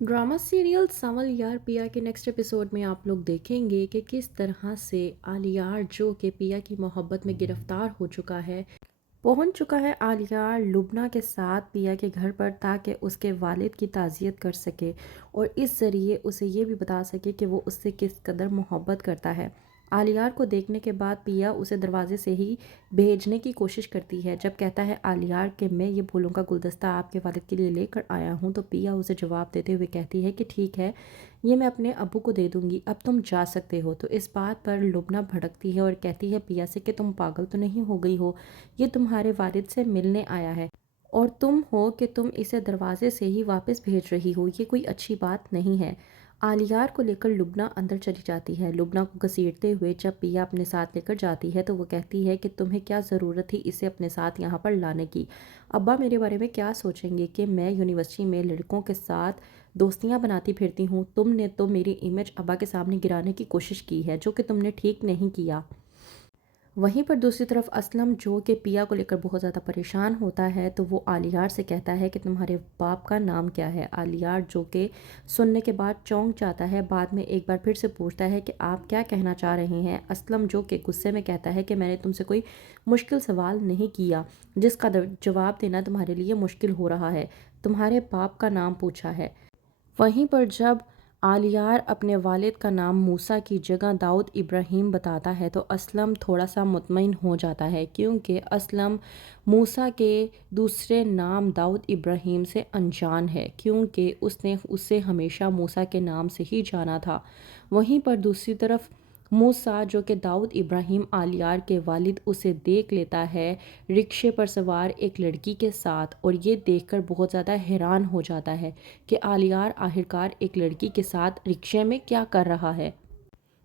Drama serial सांवल यार पिया के नेक्स्ट एपिसोड में आप लोग देखेंगे कि किस तरह से आलियार जो कि पिया की मोहब्बत में गिरफ्तार हो चुका है, पहुंच चुका है आलियार लुबना के साथ पिया के घर पर ताकि उसके वालिद की ताज़ियत कर सके और इस ज़रिए उसे ये भी बता सके कि वो उससे किस कदर मोहब्बत करता है। आलियार को देखने के बाद पिया उसे दरवाजे से ही भेजने की कोशिश करती है। जब कहता है आलियार कि मैं ये फूलों का गुलदस्ता आपके वालिद के लिए लेकर आया हूँ, तो पिया उसे जवाब देते हुए कहती है कि ठीक है, ये मैं अपने अब्बू को दे दूंगी, अब तुम जा सकते हो। तो इस बात पर लुबना भड़कती है और कहती है पिया से कि तुम पागल तो नहीं हो गई हो, ये तुम्हारे वालिद से मिलने आया है और तुम हो कि तुम इसे दरवाजे से ही वापस भेज रही हो, ये कोई अच्छी बात नहीं है। आलियार को लेकर लुबना अंदर चली जाती है। लुबना को घसीटते हुए जब पिया अपने साथ लेकर जाती है तो वो कहती है कि तुम्हें क्या ज़रूरत थी इसे अपने साथ यहाँ पर लाने की। अब्बा मेरे बारे में क्या सोचेंगे कि मैं यूनिवर्सिटी में लड़कों के साथ दोस्तियाँ बनाती फिरती हूँ। तुमने तो मेरी इमेज अब्बा के सामने गिराने की कोशिश की है, जो कि तुमने ठीक नहीं किया। वहीं पर दूसरी तरफ असलम जो कि पिया को लेकर बहुत ज़्यादा परेशान होता है, तो वो आलियार से कहता है कि तुम्हारे बाप का नाम क्या है। आलियार जो कि सुनने के बाद चौंक जाता है, बाद में एक बार फिर से पूछता है कि आप क्या कहना चाह रहे हैं। असलम जो कि गुस्से में कहता है कि मैंने तुमसे कोई मुश्किल सवाल नहीं किया जिसका जवाब देना तुम्हारे लिए मुश्किल हो रहा है। तुम्हारे बाप का नाम पूछा है। वहीं पर जब आलियार अपने वालिद का नाम मूसा की जगह दाऊद इब्राहिम बताता है तो असलम थोड़ा सा मुतमईन हो जाता है, क्योंकि असलम मूसा के दूसरे नाम दाऊद इब्राहिम से अनजान है, क्योंकि उसने उसे हमेशा मूसा के नाम से ही जाना था। वहीं पर दूसरी तरफ मूसा जो कि दाऊद इब्राहिम आलियार के वालिद उसे देख लेता है रिक्शे पर सवार एक लड़की के साथ, और ये देखकर बहुत ज़्यादा हैरान हो जाता है कि आलियार आखिरकार एक लड़की के साथ रिक्शे में क्या कर रहा है।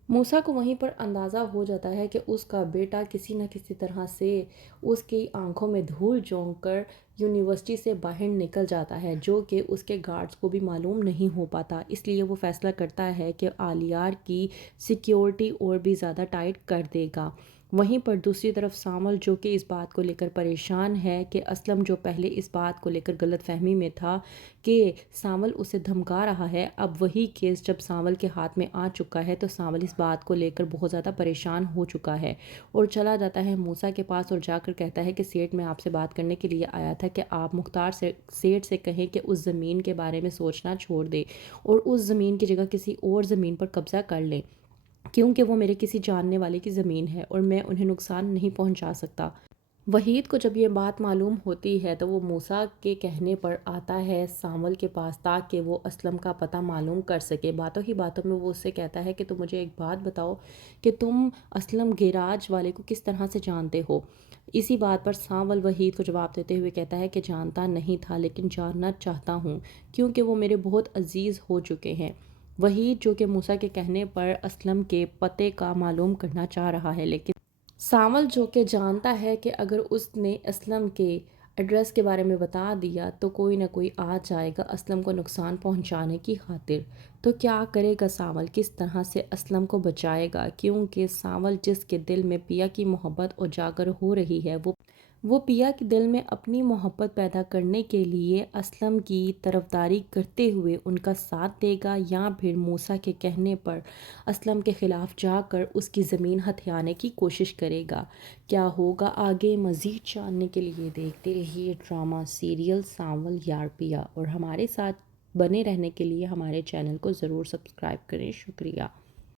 मूसा को वहीं पर अंदाज़ा हो जाता है कि उसका बेटा किसी न किसी तरह से उसकी आंखों में धूल झोंक कर यूनिवर्सिटी से बाहर निकल जाता है, जो कि उसके गार्ड्स को भी मालूम नहीं हो पाता। इसलिए वो फैसला करता है कि आलियार की सिक्योरिटी और भी ज़्यादा टाइट कर देगा। वहीं पर दूसरी तरफ सामल जो कि इस बात को लेकर परेशान है कि असलम जो पहले इस बात को लेकर गलतफहमी में था कि सावल उसे धमका रहा है, अब वही केस जब सावल के हाथ में आ चुका है तो सावल इस बात को लेकर बहुत ज़्यादा परेशान हो चुका है और चला जाता है मूसा के पास और जाकर कहता है कि सेठ मैं आपसे बात करने के लिए आया था कि आप मुख्तार से सेठ से कहें कि उस ज़मीन के बारे में सोचना छोड़ दे और उस ज़मीन की जगह किसी और ज़मीन पर कब्ज़ा कर लें, क्योंकि वो मेरे किसी जानने वाले की ज़मीन है और मैं उन्हें नुकसान नहीं पहुंचा सकता। वहीद को जब ये बात मालूम होती है तो वो मूसा के कहने पर आता है सावल के पास ताकि वो असलम का पता मालूम कर सके। बातों ही बातों में वो उससे कहता है कि तुम मुझे एक बात बताओ कि तुम असलम गेराज वाले को किस तरह से जानते हो। इसी बात पर सावल वहीद को जवाब देते हुए कहता है कि जानता नहीं था लेकिन जानना चाहता हूँ, क्योंकि वो मेरे बहुत अजीज़ हो चुके हैं। वहीद जो कि मूसा के कहने पर असलम के पते का मालूम करना चाह रहा है, लेकिन सावल जो कि जानता है कि अगर उसने असलम के एड्रेस के बारे में बता दिया तो कोई ना कोई आ जाएगा असलम को नुकसान पहुंचाने की खातिर। तो क्या करेगा सावल, किस तरह से असलम को बचाएगा, क्योंकि सावल जिसके दिल में पिया की मोहब्बत उजागर हो रही है वो पिया के दिल में अपनी मोहब्बत पैदा करने के लिए असलम की तरफदारी करते हुए उनका साथ देगा या फिर मूसा के कहने पर असलम के ख़िलाफ़ जाकर उसकी ज़मीन हथियाने की कोशिश करेगा। क्या होगा आगे, मज़ीद जानने के लिए देखते रहिए ड्रामा सीरियल सांवल यार पिया और हमारे साथ बने रहने के लिए हमारे चैनल को ज़रूर सब्सक्राइब करें। शुक्रिया।